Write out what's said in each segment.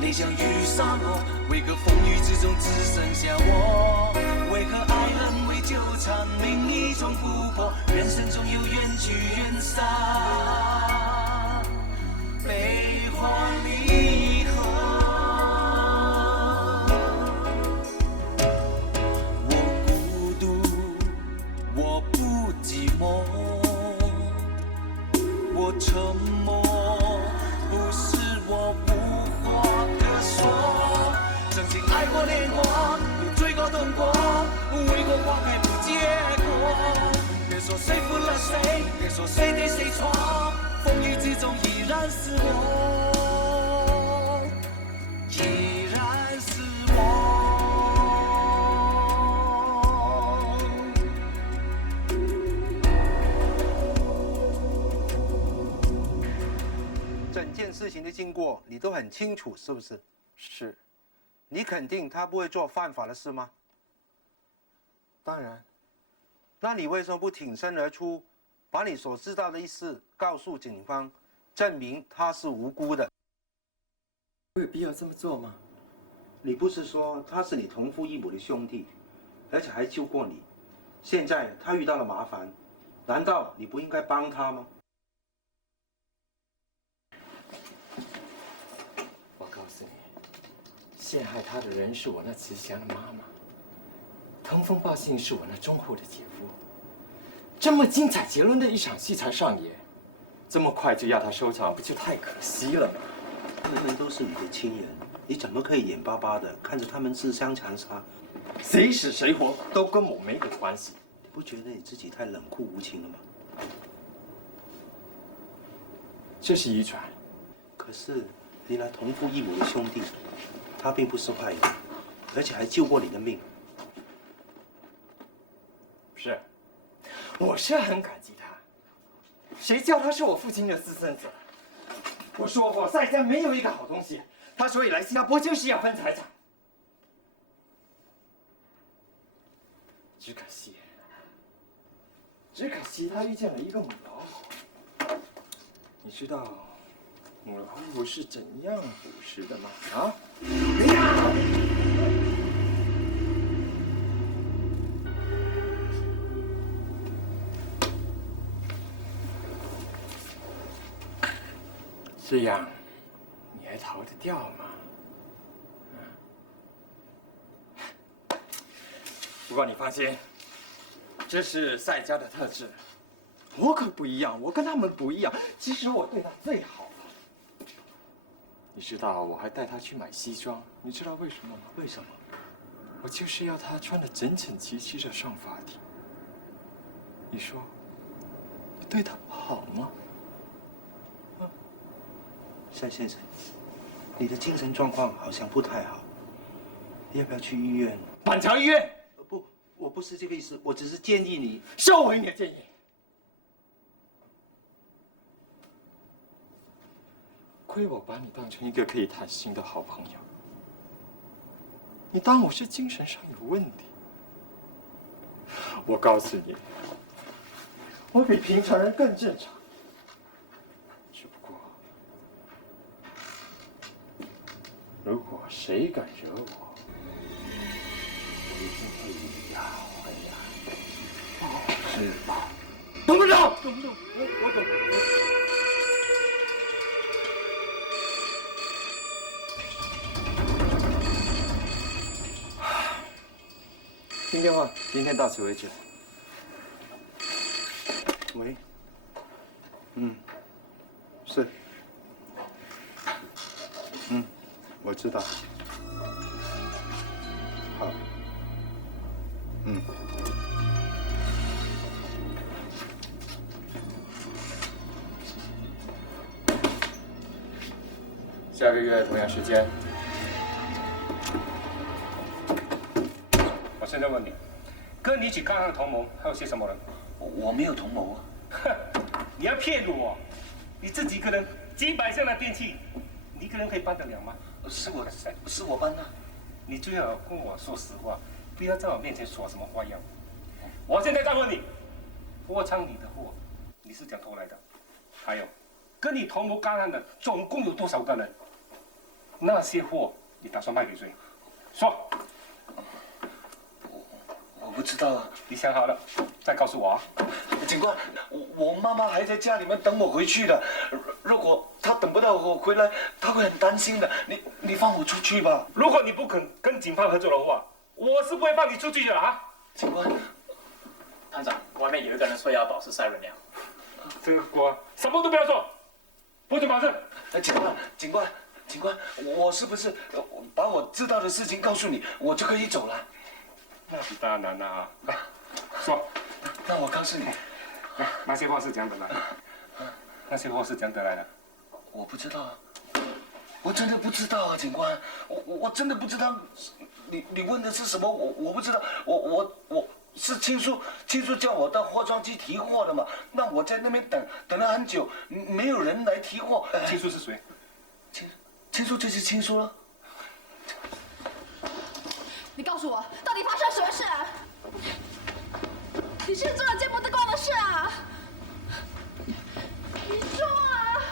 你像雨洒落，为何风雨之中只剩下我？为何爱恨为纠缠，命一种琥珀，人生中有缘聚缘散，悲欢离合。我孤独，我不寂寞，我沉默，不是我无话可说。曾经爱过恋过，又追过痛过，为何花开不结果？别说谁负了谁，别说谁对谁错，风雨之中依然是我，依然是我。整件事情的经过你都很清楚，是不是？是。你肯定他不会做犯法的事吗？当然。那你为什么不挺身而出，把你所知道的一事告诉警方，证明他是无辜的？我有必要这么做吗？你不是说他是你同父异母的兄弟，而且还救过你，现在他遇到了麻烦，难道你不应该帮他吗？我告诉你，陷害他的人是我那慈祥的妈妈，通风报信是我那忠厚的姐夫。这么精彩绝伦的一场戏才上演，这么快就要他收场，不就太可惜了吗？他们都是你的亲人，你怎么可以眼巴巴的看着他们自相残杀？谁死谁活都跟我没有关系。你不觉得你自己太冷酷无情了吗？这是遗传。可是你那同父异母的兄弟，他并不是坏人，而且还救过你的命。是，我是很感激他。谁叫他是我父亲的私生子？我说过，赛家没有一个好东西，他所以来新加坡就是要分财产。只可惜他遇见了一个母老虎。你知道母老虎是怎样捕食的吗？啊？这样，你还逃得掉吗？不过你放心，这是赛家的特质。我可不一样，我跟他们不一样。其实我对他最好了。你知道，我还带他去买西装，你知道为什么吗？为什么？我就是要他穿得整整齐齐的上法庭。你说，你对他不好吗？赛先生，你的精神状况好像不太好，要不要去医院？板桥医院？不，我不是这个意思，我只是建议你收回你的建议。亏我把你当成一个可以谈心的好朋友，你当我是精神上有问题。我告诉你，我比平常人更正常。如果谁敢惹我，我一定会咬呀！是，懂不懂？懂不懂？我懂。听电话，今天到此为止。喂，是，我知道。好，下个月同样时间。我现在问你，跟你一起干案的同谋还有些什么人？我没有同谋啊！你要骗我？你自己一个人几百项的电器，你一个人可以办得了吗？是我搬的。你最好跟我说实话，不要在我面前耍什么花样。我现在再问你，货仓里的货，你是讲偷来的？还有，跟你同谋干案的总共有多少个人？那些货你打算卖给谁？说。我不知道啊。你想好了再告诉我啊。警官，我妈妈还在家里面等我回去的。如果她等不到我回来，她会很担心的。你放我出去吧。如果你不肯跟警方合作的话，我是不会放你出去的啊。警官，探长，外面有一个人说要保释赛伦娘。这个国什么都不要说，不准保释。警官，我是不是把我知道的事情告诉你，我就可以走了？那是当然了啊。说。那我告诉你，那些货是怎样的来？那些货是怎样得来的？我不知道啊，我真的不知道啊，警官，我真的不知道。你问的是什么？我不知道。我是青叔叫我到货装机提货的嘛。那我在那边等了很久，没有人来提货。青叔是谁？青叔就是青叔了。你告诉我，到底发生什么事啊？你是做了见不得光的事啊！你说啊！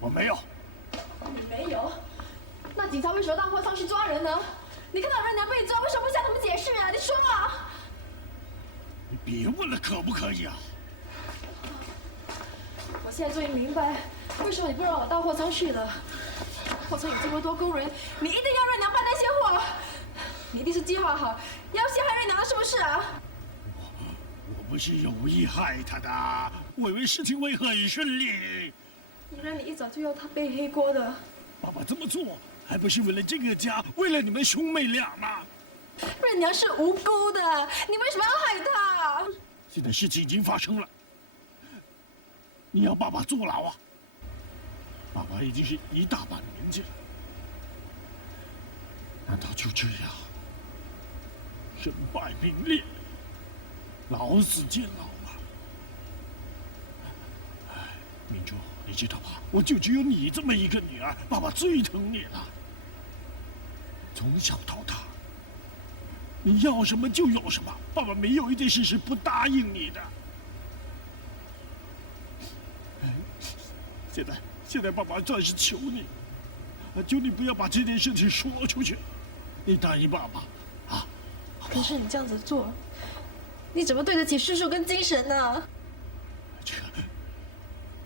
我没有。你没有？那警察为什么到货仓去抓人呢？你看到人娘被抓，为什么不向他们解释啊？你说啊！你别问了，可不可以啊？我现在终于明白，为什么你不让我到货仓去了。货仓有这么多工人，你一定要让娘办那些货。你一定是计划好要陷害瑞娘的，是不是啊？我不是有意害他的，我以为事情会很顺利。原来你一早就要他背黑锅的。爸爸这么做，还不是为了这个家，为了你们兄妹俩吗？瑞娘是无辜的，你为什么要害她？现在事情已经发生了，你要爸爸坐牢啊？爸爸已经是一大把年纪了，难道就这样身败名裂，老死监牢吗？哎，明珠，你知道吧？我就只有你这么一个女儿，爸爸最疼你了。从小到大，你要什么就有什么，爸爸没有一件事是不答应你的。现在爸爸暂时求你，求你不要把这件事情说出去，你答应爸爸啊？可是你这样子做，你怎么对得起叔叔跟精神呢？这个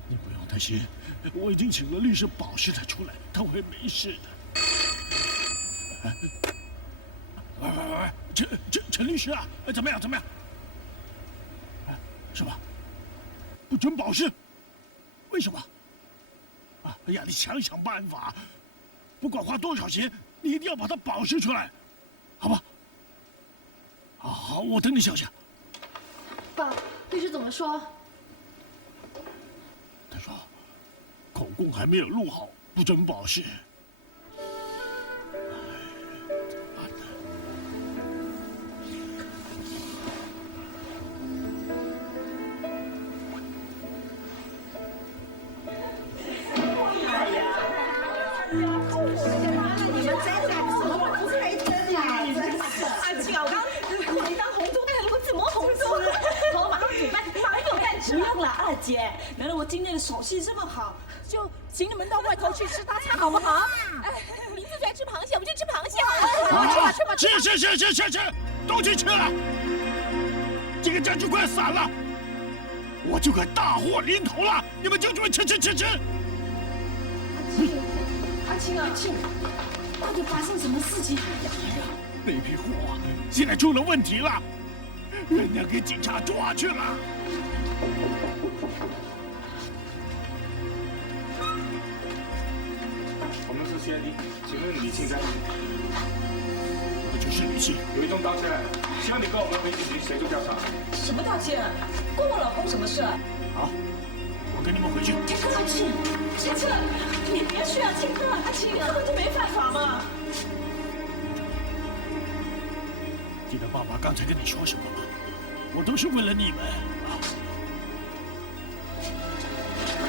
你不用担心，我已经请了律师保释他出来，他会没事的。陈律师啊，怎么样？什么？不准保释？为什么？哎呀，你想办法，不管花多少钱，你一定要把他保释出来，好吧？好，我等你消息。爸，律师怎么说？他说，口供还没有录好，不准保释。二姐，原来我今天的手气这么好，就请你们到外头去吃大餐，好不好？哎，明子喜欢吃螃蟹，我们就吃螃蟹好了。去吧。吃，都去吃了。这个家就快散了，我就快大祸临头了，你们就准备吃。阿青，到底发生什么事情？那批货现在出了问题了，人家给警察抓去了。我们是 CID， 请问李庆在哪里？我就是李庆。有一宗盗窃，希望你跟我们回警局协助调查。什么盗窃？关我老公什么事？好，我跟你们回去。阿庆，你别去啊，青哥，阿青根本就没犯法嘛。记得爸爸刚才跟你说什么吗？我都是为了你们啊！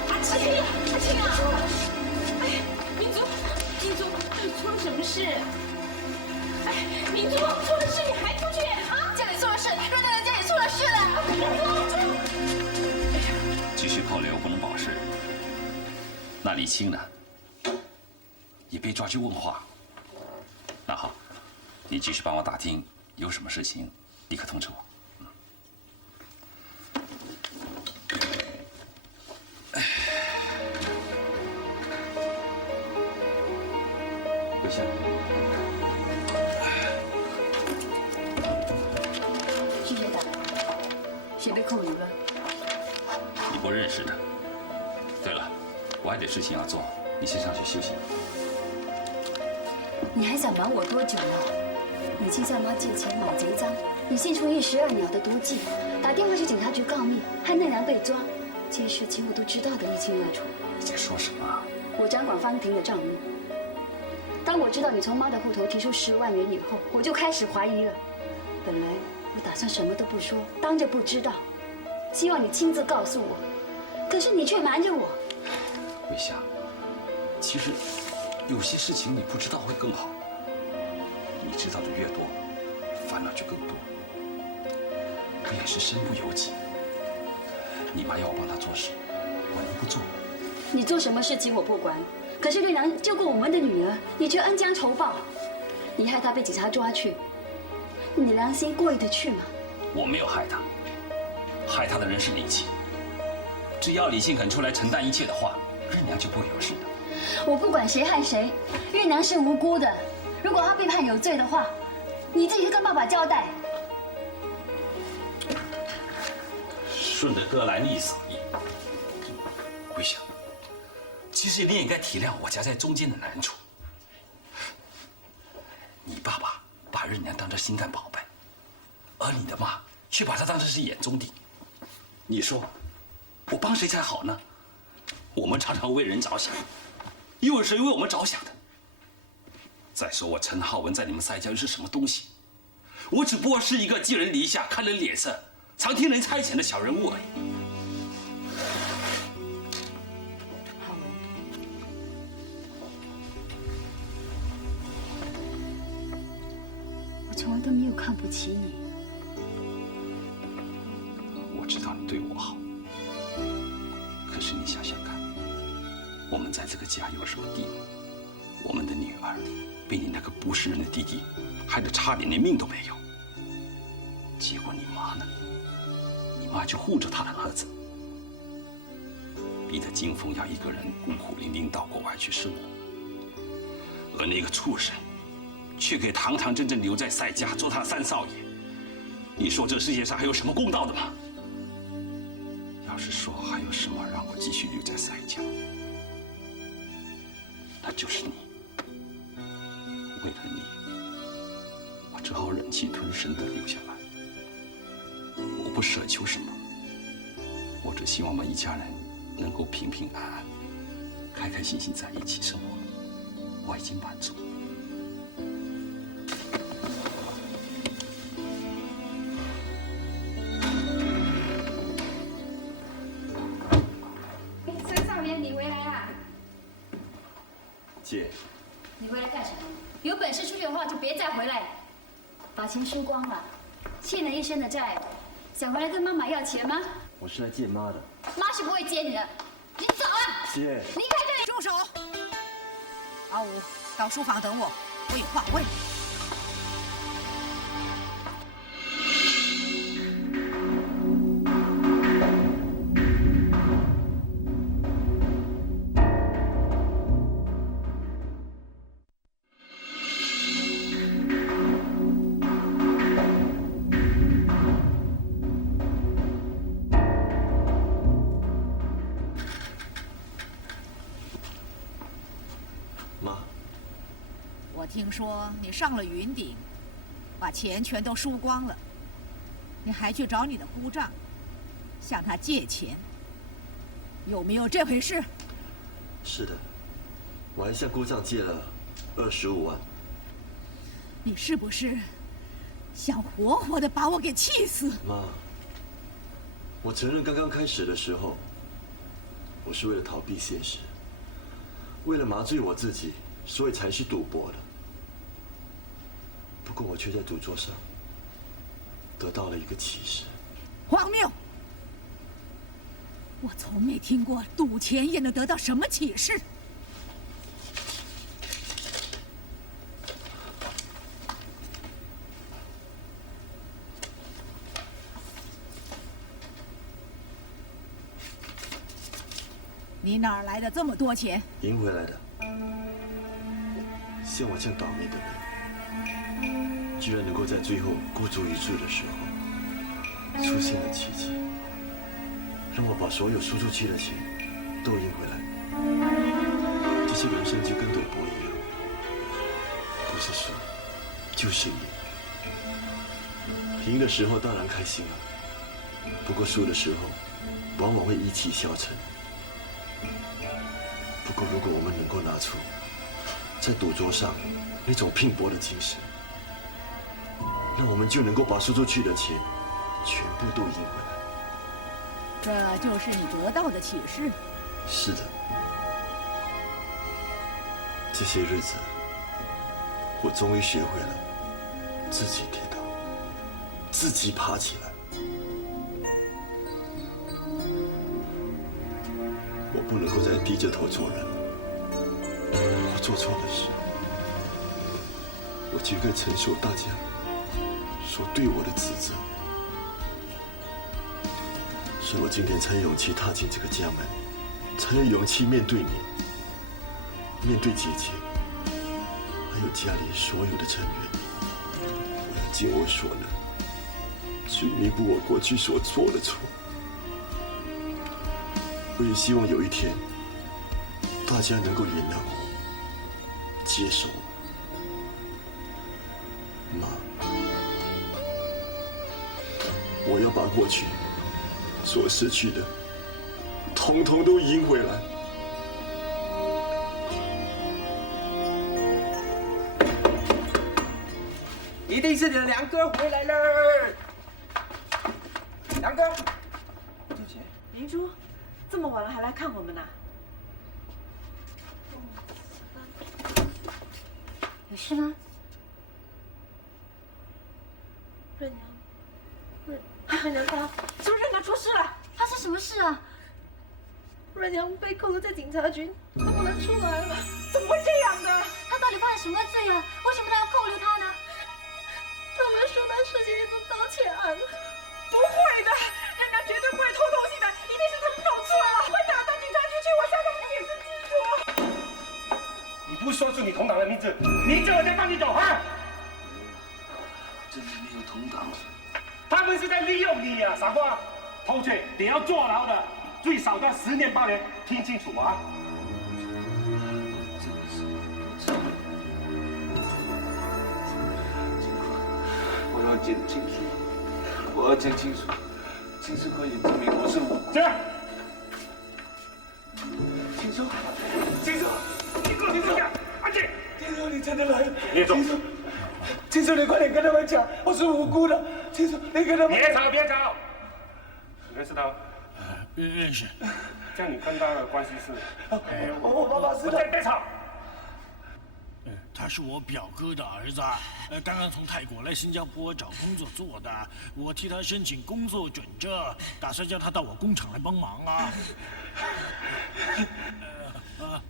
阿青啊！哎，民族，你出了什么事？哎，民族出了事你还出去啊？家里出了事，瑞娘人家也出了事了。继续扣留不能保释。那李青呢？也被抓去问话。那好，你继续帮我打听，有什么事情立刻通知我。桂香，是谁打的？谁被扣留了？你不认识的。对了，我还得事情要做，你先上去休息。你还想瞒我多久啊？你去向妈借钱买贼赃，你献出1、12鸟的毒计，打电话去警察局告密，害嫩娘被抓，这些事情我都知道的一清二楚。你在说什么？我掌管方婷的账目。当我知道你从妈的户头提出10万元以后，我就开始怀疑了。本来我打算什么都不说，当着不知道，希望你亲自告诉我，可是你却瞒着我。桂香，其实有些事情你不知道会更好，你知道的越多，烦恼就更多。我也是身不由己。你妈要我帮她做事，我能不做？你做什么事情我不管，可是绿娘救过我们的女儿，你却恩将仇报，你害她被警察抓去，你的良心过意得去吗？我没有害她，害她的人是李庆。只要李庆肯出来承担一切的话，日娘就不会有事的。我不管谁害谁，月娘是无辜的。如果她被判有罪的话，你自己去跟爸爸交代。顺着哥来逆嫂意。桂香，其实你也应该体谅我夹在中间的难处。你爸爸把日娘当成心肝宝贝，而你的妈却把她当成是眼中钉。你说，我帮谁才好呢？我们常常为人着想，又有谁为我们着想的？再说我陈浩文在你们赛家又是什么东西？我只不过是一个寄人篱下、看人脸色、常听人差遣的小人物而已。浩文，我从来都没有看不起你。我知道你对我好，可是你想想看，我们在这个家有什么地位？我们的女儿被你那个不是人的弟弟害得差点连命都没有。结果你妈呢？你妈就护着她的儿子，逼得金凤要一个人孤苦伶仃到国外去生活，而那个畜生却可以堂堂正正留在赛家做他的三少爷。你说这世界上还有什么公道的吗？要是说还有什么让我继续留在赛家，那就是你。为了你，我只好忍气吞声地留下来。我不奢求什么，我只希望我们一家人能够平平安安、开开心心在一起生活，我已经满足。孙少爷，你回来啦！姐，你回来干什么？有本事出去的话，就别再回来。把钱输光了，欠了一身的债，想回来跟妈妈要钱吗？我是来见妈的。妈是不会接你的，你走啊！姐，离开这里！住手！阿武，到书房等我，我有话问你。听说你上了云顶，把钱全都输光了，你还去找你的姑丈，向他借钱，有没有这回事？是的，我还向姑丈借了25万。你是不是想活活的把我给气死？妈，我承认刚刚开始的时候，我是为了逃避现实，为了麻醉我自己，所以才去赌博的。不过我却在赌桌上得到了一个启示。荒谬！我从没听过赌钱也能得到什么启示。你哪儿来的这么多钱？赢回来的。像我这样倒霉的人，居然能够在最后孤注一掷的时候，出现了奇迹，让我把所有输出去的钱都赢回来。这些人生就跟赌博一样，不是输就是赢。赢的时候当然开心了，不过输的时候往往会意气消沉。不过如果我们能够拿出在赌桌上那种拼搏的精神，那我们就能够把输出去的钱全部都赢回来。这就是你得到的启示。是的，这些日子我终于学会了自己跌倒，自己爬起来。我不能够再低着头做人了。我做错了事，我就该承受大家所对我的指责。所以我今天才有勇气踏进这个家门，才有勇气面对你，面对姐姐，还有家里所有的成员。我要尽我所能，去弥补我过去所做的错。我也希望有一天，大家能够原谅我，接受我。妈，我要把过去所失去的，统统都赢回来。一定是你的梁哥回来了。梁哥，姐姐，明珠，这么晚了还来看我们呢？有事吗？润娘，润娘她，是不是润娘出事了？发生什么事啊？润娘被扣留在警察局，她不能出来了。怎么会这样的？她到底犯了什么罪啊？为什么他要扣留她呢？他们说她涉嫌一宗盗窃案。不会的，润娘绝对不会偷东西的，一定是他们弄错了，会打到警察局去，我向他们解释清楚。你不说出你同党的名字，明知我在放你走啊！真的没有同党。他们是在利用你呀，傻瓜！偷窃得要坐牢的，最少要10年8年，听清楚吗？真的是不知道。我要讲清楚，我要讲清楚，请叔快点证明不是我。这样，请叔，请叔，你给我听讲，安静！请叔，你真的来了。别走！请叔，你快点跟他们讲，我是无辜的。请叔，你跟他们。别吵，别吵！你认识他吗？认识。这样你跟他的关系是？我爸爸是的。别吵！他是我表哥的儿子，刚刚从泰国来新加坡找工作做的，我替他申请工作准证，打算叫他到我工厂来帮忙啊。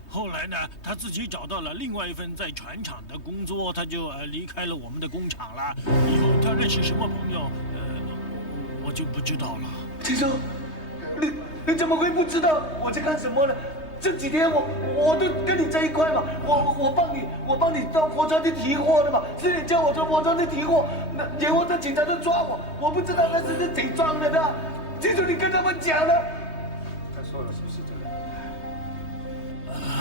后来呢，他自己找到了另外一份在船厂的工作，他就离开了我们的工厂了。以后他认识什么朋友，我就不知道了。青叔，你怎么会不知道我在干什么呢？这几天我都跟你在一块嘛，我帮你到货仓去提货的嘛，是你叫我到货仓去提货，那然后那警察就抓我不知道那是谁装的呢。青叔，你跟他们讲了。他说的是不是这个？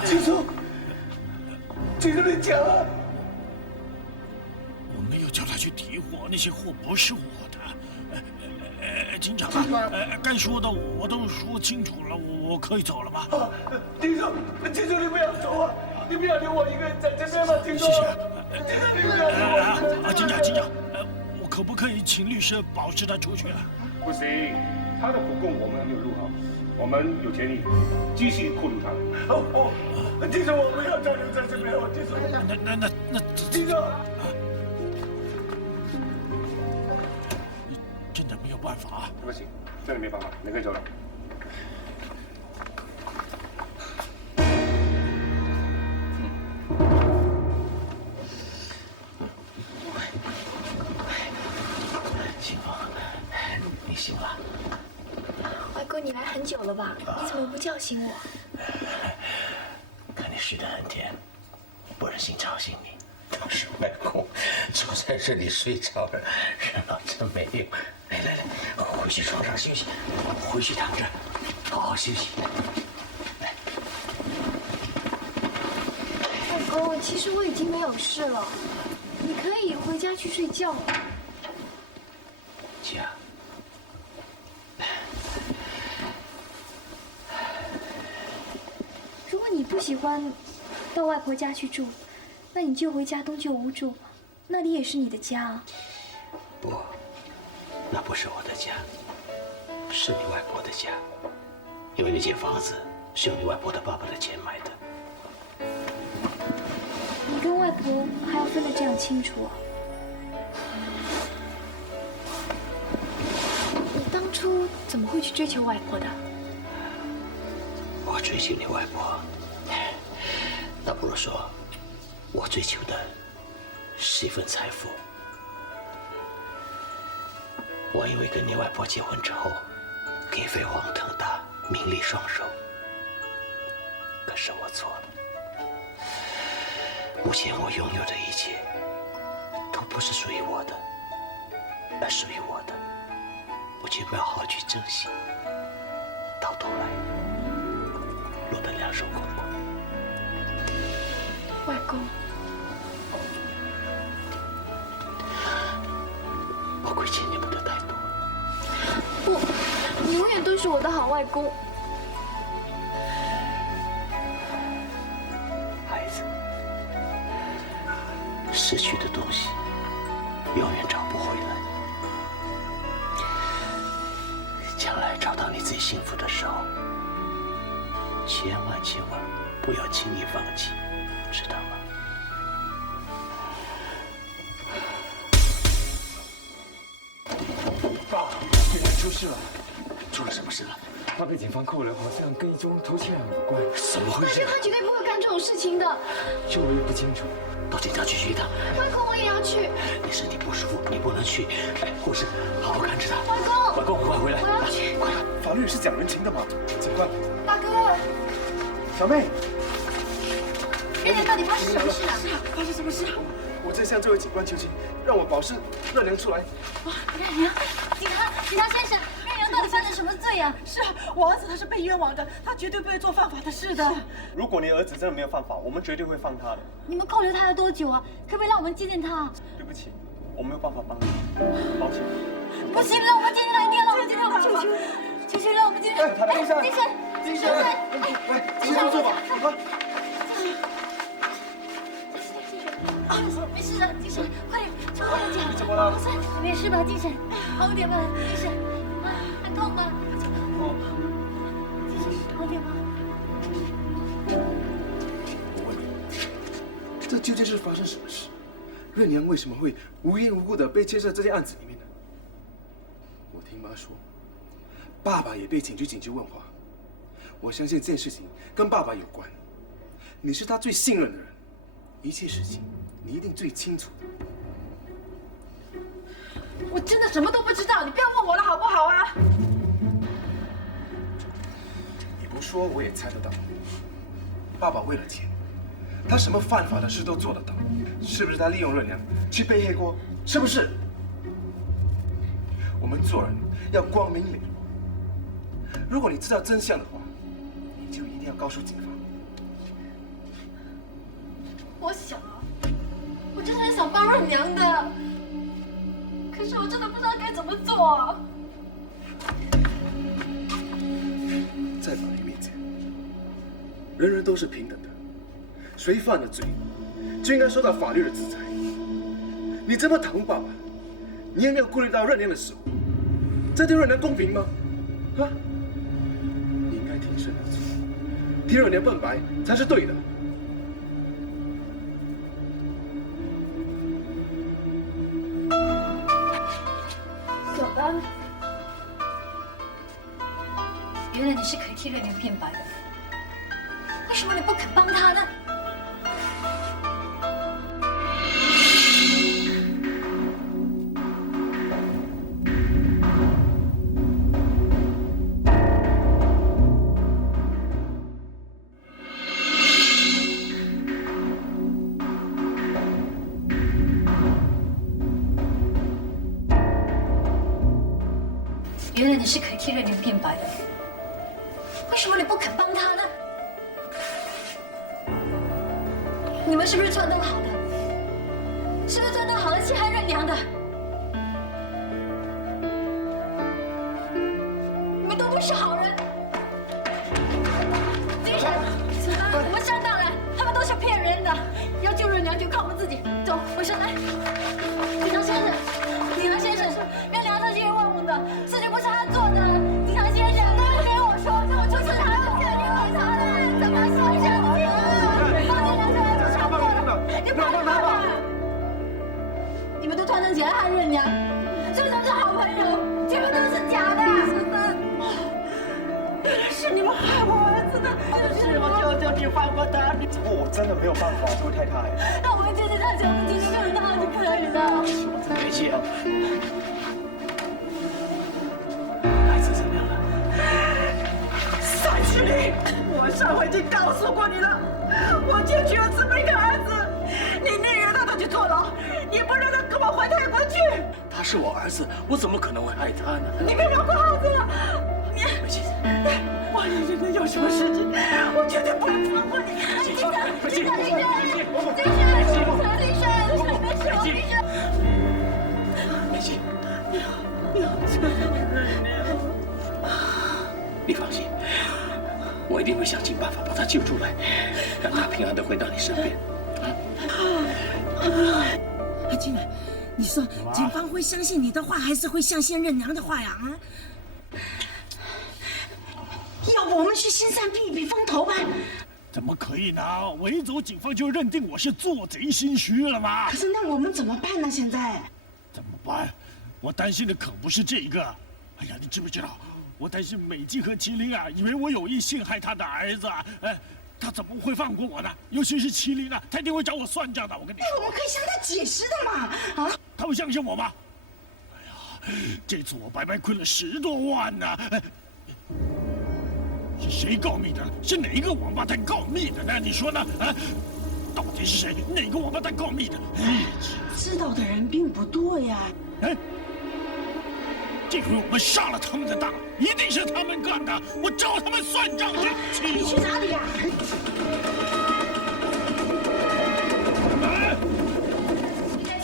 青叔，你讲啊！我没有叫他去提货，那些货不是我的。警长啊，该说的我都说清楚了，我可以走了吗？青叔，你不要走啊！你不要留我一个人在这边吗？青叔，谢谢。你不要留我一个人。警长，我可不可以请律师保释他出去啊？不行，他的口供我们还没有录好，我们有权利继续扣留他。青叔，我不要再留在这边了，青叔。那，青叔。真的没有办法啊！不行，真的没办法，你可以走了。幸福，你醒了。外公，你来很久了吧？你怎么不叫醒我？看你睡得很甜，不忍心吵醒你。倒是外公坐在这里睡着了，热闹真没用。来，回去床上休息，回去躺着，好好休息。来，外公，其实我已经没有事了，你可以回家去睡觉了。家。如果你不喜欢到外婆家去住，那你就回家东旧屋住吧，那里也是你的家啊。不，那不是我的家，是你外婆的家，因为那间房子是用你外婆的爸爸的钱买的。你跟外婆还要分得这样清楚啊？你当初怎么会去追求外婆的？我追求你外婆，倒不如说，我追求的是一份财富。我以为跟你外婆结婚之后，可以飞黄腾达，名利双收。可是我错了。目前我拥有的一切，都不是属于我的，而属于我的，我却没有好好去珍惜，到头来落得两手空空。外公，我亏欠你们的太多。不，你永远都是我的好外公。孩子，失去的东西永远找不回来。将来找到你最幸福的时候，千万不要轻易放弃，知道吗？爸，女儿出事了。出了什么事了？她被警方扣留，好像跟一宗偷窃案有关。怎么回事？他绝对不会干这种事情的。这我也不清楚。到警察局去一趟。外公，我也要去。你身体不舒服，你不能去。哎，护士，好好看着他。外公，外公，快回来！我要去。快来！法律是讲人情的嘛，警官。大哥，小妹，月亮到底发生什么事啊？发生什么事？我正向这位警官求情，让我保释热良出来。热良，警察先生，热良到底犯了什么罪啊？是啊，我儿子他是被冤枉的，他绝对不会做犯法的事的。如果你儿子真的没有犯法，我们绝对会放他的。你们扣留他了多久啊？可不可以让我们见见他？对不起，我没有办法帮你，抱歉。不行，让我们见见他，一定要让我们见见他！求求让我们见见他！金生，金生，来，金生坐吧，快。没事的，金生，快点，快点讲。你怎么了？你没事吧，金生？好点吗，金生？啊，还痛吗？金生，好点吗？我问你，这究竟是发生什么事？热娘为什么会无缘无故的被牵涉这件案子里面呢？我听妈说，爸爸也被请去警局问话。我相信这件事情跟爸爸有关。你是他最信任的人，一切事情你一定最清楚的。我真的什么都不知道，你不要问我了好不好啊？你不说我也猜得到。爸爸为了钱，他什么犯法的事都做得到，是不是他利用热娘去背黑锅？是不是？我们做人要光明磊落。如果你知道真相的话，你就一定要告诉警方。我想啊，我真的很想帮热娘的，可是我真的不知道该怎么做啊。在法律面前，人人都是平等的，谁犯了罪，就应该受到法律的制裁。你这么袒护爸爸，你有没有顾虑到热娘的死活？这对热娘公平吗？啊？你应该挺身而出，替热娘辩白才是对的。小班，原来你是可以替热娘辩白的，为什么你不肯帮她呢？原来你是可以替任宁辩白的，为什么你不肯帮他呢？你们是不是串通好的？是不是串通好了陷害任娘的？你们都不是好人。警察，我们上当了，他们都是骗人的。要救任娘就靠我们自己。走，我上来。警察先生，警察先生，任娘是冤枉的，事情不是他做的。警察先生，你给我说，我就是他的，怎么说相信啊？放任娘出来不差不多了，你不要放他吧。你们都串通起来害任娘，说什么是好朋友，全部都是假的。原来是你们害我儿子的，是我求求你放过他。不过我真的没有办法，这位太太。那我们接着他讲，我们继续看他就可以了。梅姐，孩子怎么样了？赛斯林，我上回已经告诉过你了，我结娶了这么一个儿子，你宁愿让他去坐牢，也不让他跟我回泰国去。他是我儿子，我怎么可能会害他呢？你别管孩子了，你梅姐，万一真的有什么事情，我绝对不会放过你。警察，警察，警察，梅姐，你好，你放心，我一定会想尽办法把他救出来，让他平安的回到你身边。金兰，你说警方会相信你的话，还是会相信任娘的话呀？啊？要不我们去新山避一避风头吧？怎么可以呢？我一走，警方就认定我是做贼心虚了吗？可是那我们怎么办呢？现在怎么办？我担心的可不是这个。哎呀，你知不知道？我担心美姬和麒麟啊，以为我有意陷害他的儿子啊！哎，他怎么会放过我呢？尤其是麒麟啊，他一定会找我算账的。我跟你说，我们可以向他解释的嘛！啊，他会相信我吗？哎呀，这次我白白亏了10多万呢！是谁告密的？是哪一个王八蛋告密的呢？你说呢？啊，到底是谁？哪个王八蛋告密的？知道的人并不多呀。哎，这回我们上了他们的当，一定是他们干的！我找他们算账去！你去哪里呀？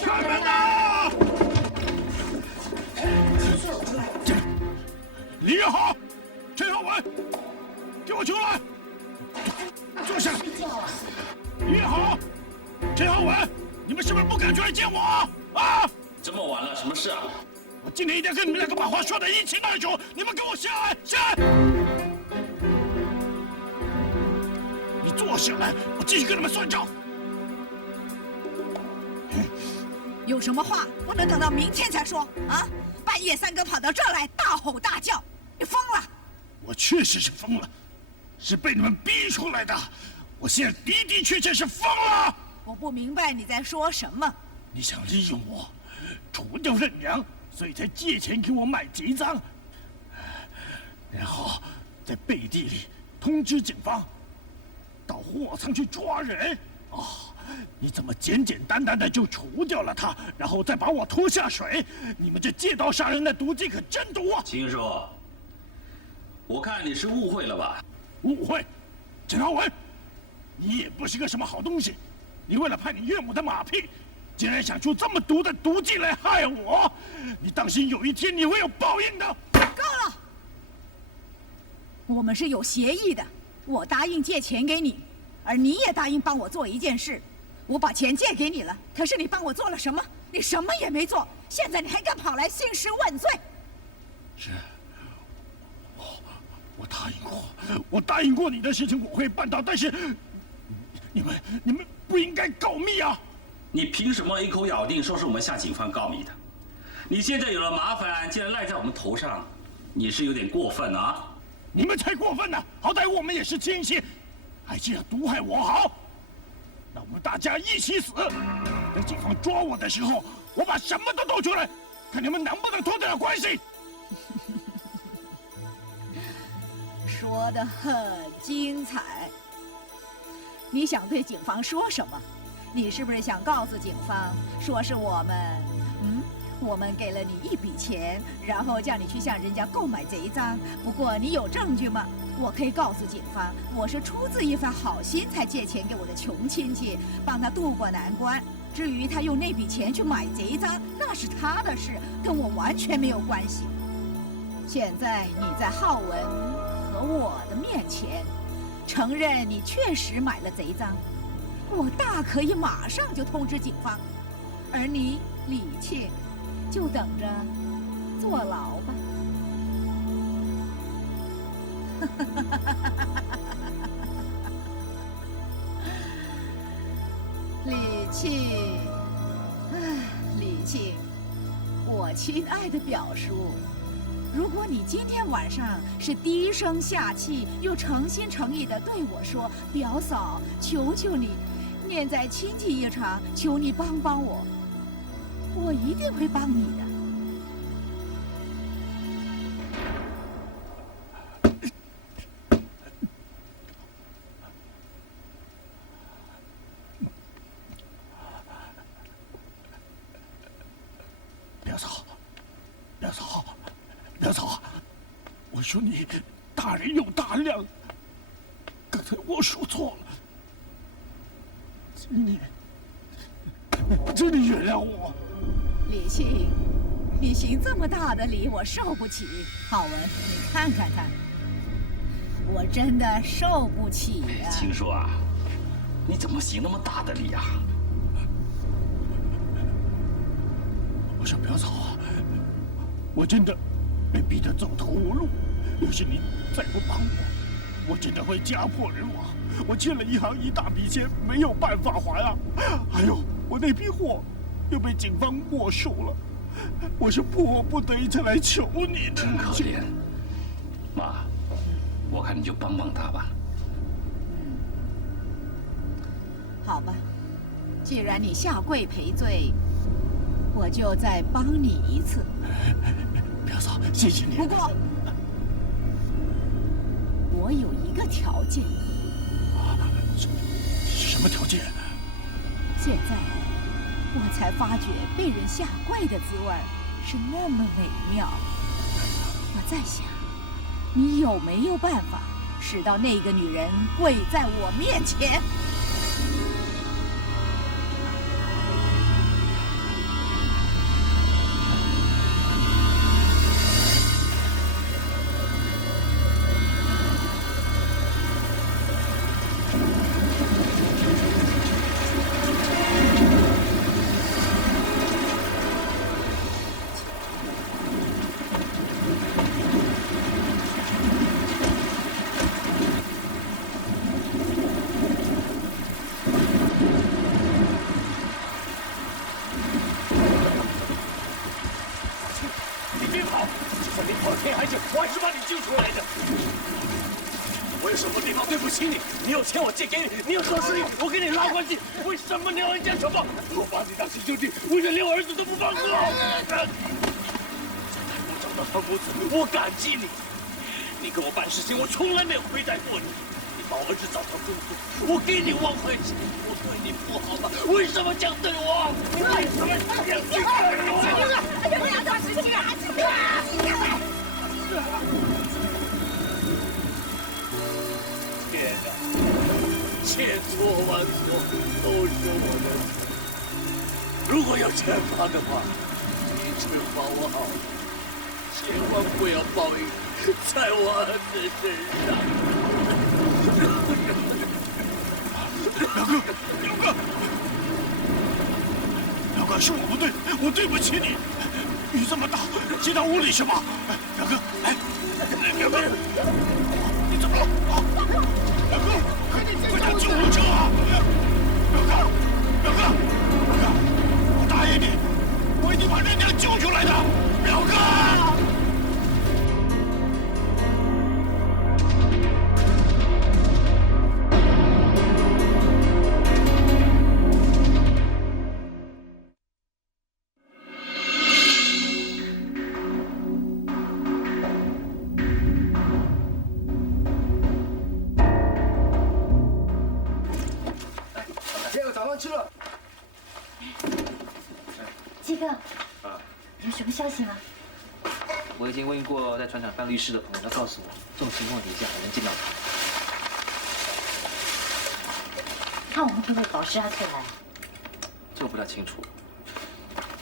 开门呐！李月豪、陈浩文，给我出来！坐下。李月豪、陈浩文，你们是不是不敢出来见我啊？这么晚了，什么事啊？我今天一定要跟你们两个把话说得一清二楚！你们给我下来，下来！你坐下来，我继续跟你们算账。有什么话不能等到明天才说啊？半夜3更跑到这儿来大吼大叫，你疯了！我确实是疯了，是被你们逼出来的。我现在的确是疯了。我不明白你在说什么。你想利用我，除掉任娘，所以才借钱给我买贼赃，然后在背地里通知警方，到货仓去抓人。哦，你怎么简简单单的就除掉了他，然后再把我拖下水？你们这借刀杀人的毒计可真毒啊！秦叔，我看你是误会了吧？误会？陈浩文，你也不是个什么好东西。你为了拍你岳母的马屁，竟然想出这么毒的毒计来害我！你当心有一天你会有报应的！够了！我们是有协议的，我答应借钱给你，而你也答应帮我做一件事。我把钱借给你了，可是你帮我做了什么？你什么也没做，现在你还敢跑来兴师问罪？是，我答应过你的事情我会办到，但是你们不应该告密啊！你凭什么一口咬定说是我们向警方告密的？你现在有了麻烦，竟然赖在我们头上，你是有点过分啊！你们才过分呢！好歹我们也是亲戚，还这样毒害我好？那我们大家一起死！等警方抓我的时候，我把什么都抖出来，看你们能不能脱得了关系。说得很精彩。你想对警方说什么？你是不是想告诉警方，说是我们，我们给了你一笔钱，然后叫你去向人家购买贼赃。不过你有证据吗？我可以告诉警方，我是出自一番好心才借钱给我的穷亲戚，帮他渡过难关。至于他用那笔钱去买贼赃，那是他的事，跟我完全没有关系。现在你在浩文和我的面前承认你确实买了贼赃，我大可以马上就通知警方，而你李庆就等着坐牢吧。李庆，李庆，我亲爱的表叔，如果你今天晚上是低声下气又诚心诚意地对我说：“表嫂，求求你，念在亲戚一场，求你帮帮我。”我一定会帮你的。表嫂，我说你大人有大量，刚才我说错了，请你原谅我。李庆，你行这么大的礼，我受不起。浩文，你看看他，我真的受不起呀。青叔啊，你怎么行那么大的礼啊？我说表嫂啊，我真的被逼得走投无路，要是你再不帮我真的会家破人亡。我欠了银行一大笔钱，没有办法还啊！还有我那批货又被警方没收了，我是迫不得已才来求你的。真可怜，妈，我看你就帮帮他吧。好吧，既然你下跪赔罪，我就再帮你一次。表嫂，谢谢你。不过，我有一个条件。什么条件？现在我才发觉被人下跪的滋味是那么美妙。我在想，你有没有办法使到那个女人跪在我面前？欠我借给你，你有做生意，我给你拉关系，为什么你要恩将仇报？我把你当亲兄弟，为什么连我儿子都不放过？我找到他母子，我感激你。你跟我办事情，我从来没有亏待过你。你把我儿子找到工作，我给你1万块钱，我对你不好吗？为什么这样对我？你为什么这样对我？不要做事情啊！天哪！千错万错都是我的错。如果要惩罚的话，你惩罚我好了，千万不要报应在我儿子身上。表哥，是我不对，我对不起你。雨这么大，进到屋里去吧。表哥，来，表哥，你怎么了？表哥，快叫救护车啊！表哥，我答应你，我一定把人家救出来的。表哥。这个早上吃了。鸡哥，有什么消息吗？我已经问过在船厂当律师的朋友，他告诉我，这种情况底下还能见到他。那我们可不可以保释他出来？这我不大清楚。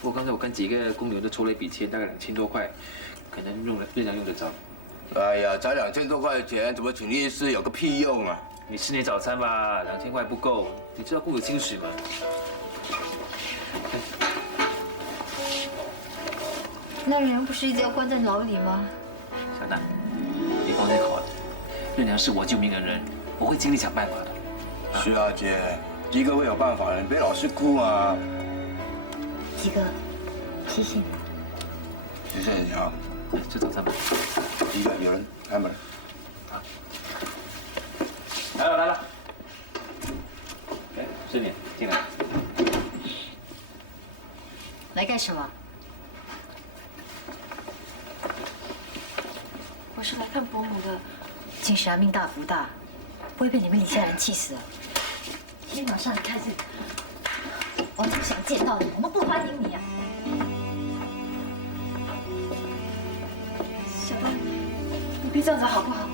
不过刚才我跟几个工友都抽了一笔钱，大概2000多块，可能日常用得着。哎呀，才2000多块钱，怎么请律师有个屁用啊？你吃点早餐吧，2000块不够，你知道雇有薪水吗？那人不是一直要关在牢里吗？小丹，别放在口了。任良是我救命的人，我会尽力想办法的。是啊，姐，鸡哥会有办法的，你别老是哭啊。鸡哥，谢谢你。谢谢你啊。吃早餐吧。鸡哥，有人开门。来了。哎，师姐，进来。来干什么？我是来看伯母的。金石安命大福大，不会被你们李家人气死的。先马上离开这里。我不想见到你，我们不欢迎你啊！小丹，你别这样子好不好？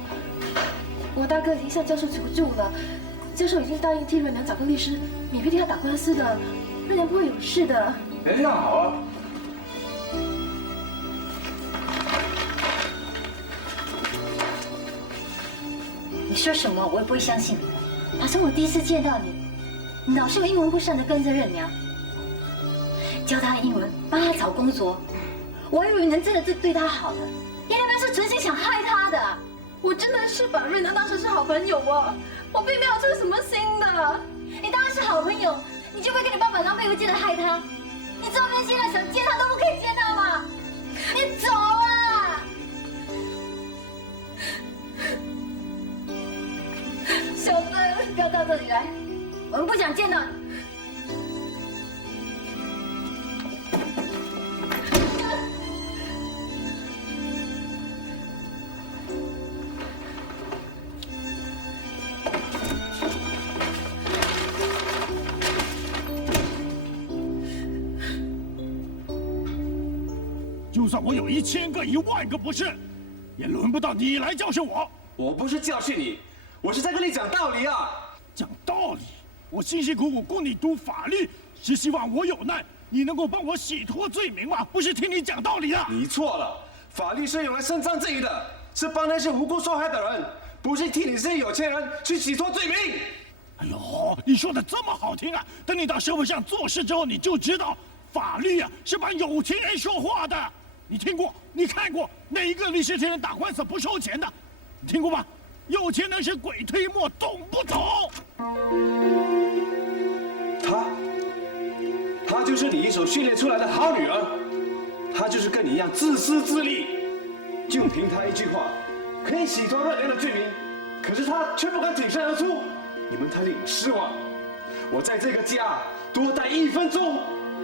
我大哥已经向教授求助了，教授已经答应替润良找个律师，免费替他打官司的，润良不会有事的。哎，那好啊。你说什么我也不会相信你的。打从我第一次见到你，你老是用英文不善的跟着润良，教他英文，帮他找工作，我还以为能真的对他好的，原来是存心想害他的。我真的是把润良当成是好朋友啊，我并没有出什么心的。你当然是好朋友，你就会跟你爸爸狼狈为奸的害他。你这边现在想见他都不可以见他吗？你走啊！小丹，不要到这里来，我们不想见到你。就算我有1000个、10000个不是，也轮不到你来教训我。我不是教训你，我是在跟你讲道理啊！讲道理？我辛辛苦苦供你读法律，是希望我有难，你能够帮我洗脱罪名吗？不是听你讲道理的。你错了，法律是用来伸张正义的，是帮那些无辜受害的人，不是替你这些有钱人去洗脱罪名。哎呦，你说的这么好听啊！等你到社会上做事之后，你就知道，法律啊是帮有钱人说话的。你听过、你看过哪一个律师替人打官司不收钱的？你听过吗？有钱人是鬼推磨，懂不懂？她就是你一手训练出来的好女儿，她就是跟你一样自私自利，就凭她一句话，可以洗脱润良的罪名，可是她却不敢挺身而出，你们太令我失望。我在这个家多待1分钟，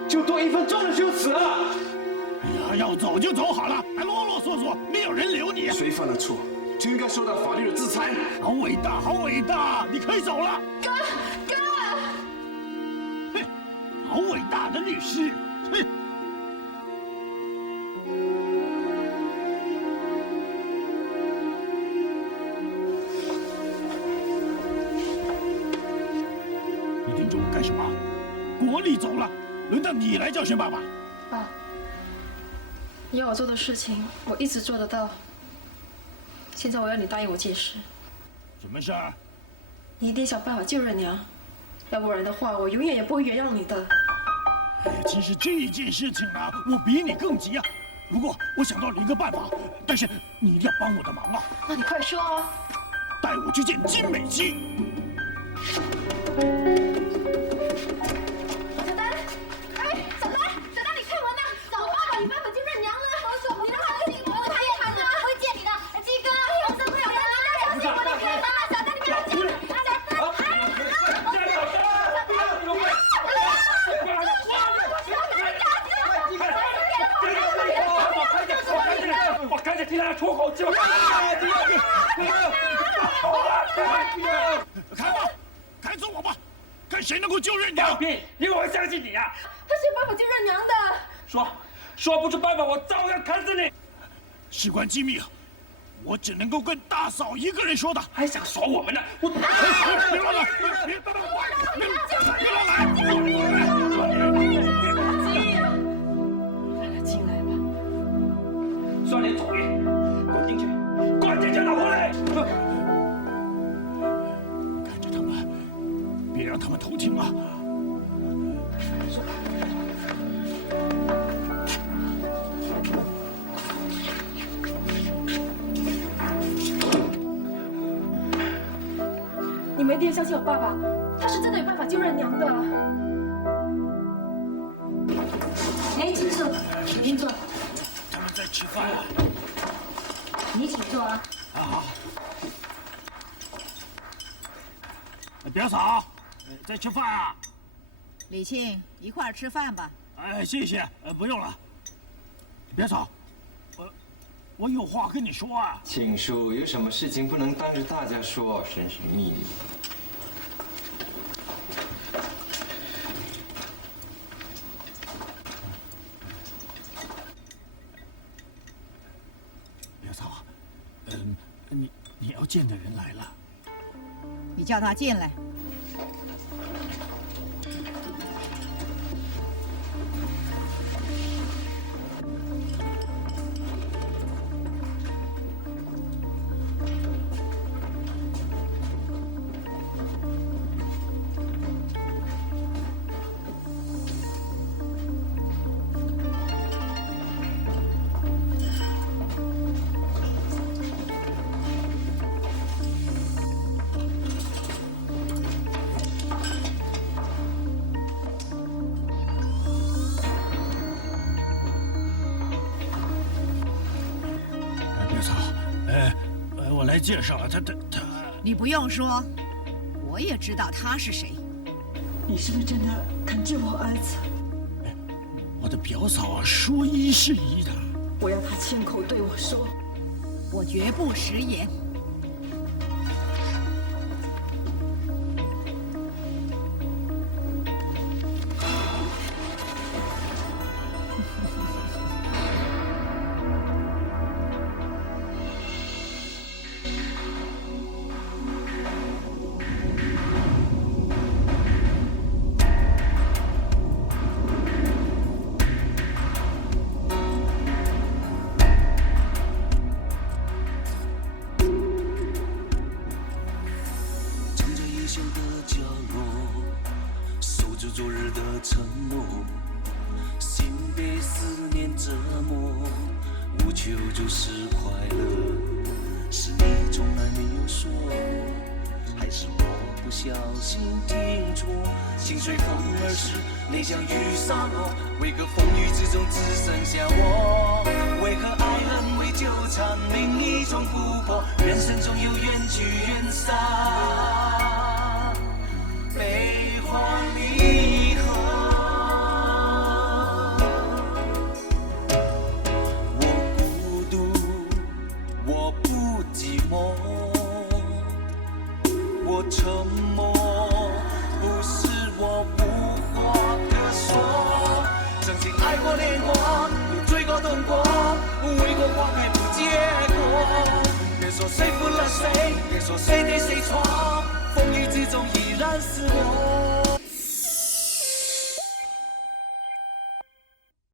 就多1分钟的羞耻了。哎呀，要走就走好了，还啰啰嗦嗦，没有人留你。谁犯了错，就应该受到法律的制裁。好伟大，好伟大！你可以走了。哥，哼，好伟大的律师，哼！你盯着我干什么？国力走了，轮到你来教训爸爸。爸，你要我做的事情，我一直做得到。现在我要你答应我件事。什么事儿？你一定想办法救润良，要不然的话，我永远也不会原谅你的。哎，其实这件事情啊，我比你更急啊。不过我想到了一个办法，但是你一定要帮我的忙啊。那你快说啊！带我去见金美姬。小丹，哎，小丹，你看完了？我爸爸，你爸爸就润良了。你让他跟你，我他也谈了，我会见你的，鸡哥，我受不了了，相信我，你看了，小丹，你不要讲了，小丹，我赶紧替他出口救！看吧，看死我吧，看谁能够救润良！放屁！你以为我会相信你啊？他是有办法救润良的。说不出办法，我照样砍死你。事关机密啊，我只能够跟大嫂一个人说的。还想耍我们呢？我别乱来！别乱来！进来吧。算你走运，滚进去，滚进去，老狐狸！看着他们，别让他们偷听啊！你们一定要相信我爸爸，他是真的有办法救任娘的。哎，金树，请您坐。他们在吃饭啊。你请坐啊。好。表嫂，在吃饭啊？李庆，一块儿吃饭吧。哎，谢谢，不用了。表嫂，我有话跟你说啊。庆叔，有什么事情不能当着大家说，真是秘密。表嫂，你要见的人来了。你叫他进来。表嫂，我来介绍他。你不用说，我也知道他是谁。你是不是真的肯救我儿子？我的表嫂啊，说一是一的。我要他亲口对我说，我绝不食言。昨日的承诺，心被思念折磨，无求就是快乐，是你从来没有说，还是我不小心听错？心随风而逝，你像雨洒落，为何风雨之中只剩下我？为何爱恨为纠缠，另一种琥珀，人生中有缘聚缘散，悲欢离合。我孤独，我不寂寞，我沉默，不是我无话可说。曾经爱过恋过，又追过等过，为过花开不结果。别说谁负了谁，别说谁对谁错，风雨之中依然是我。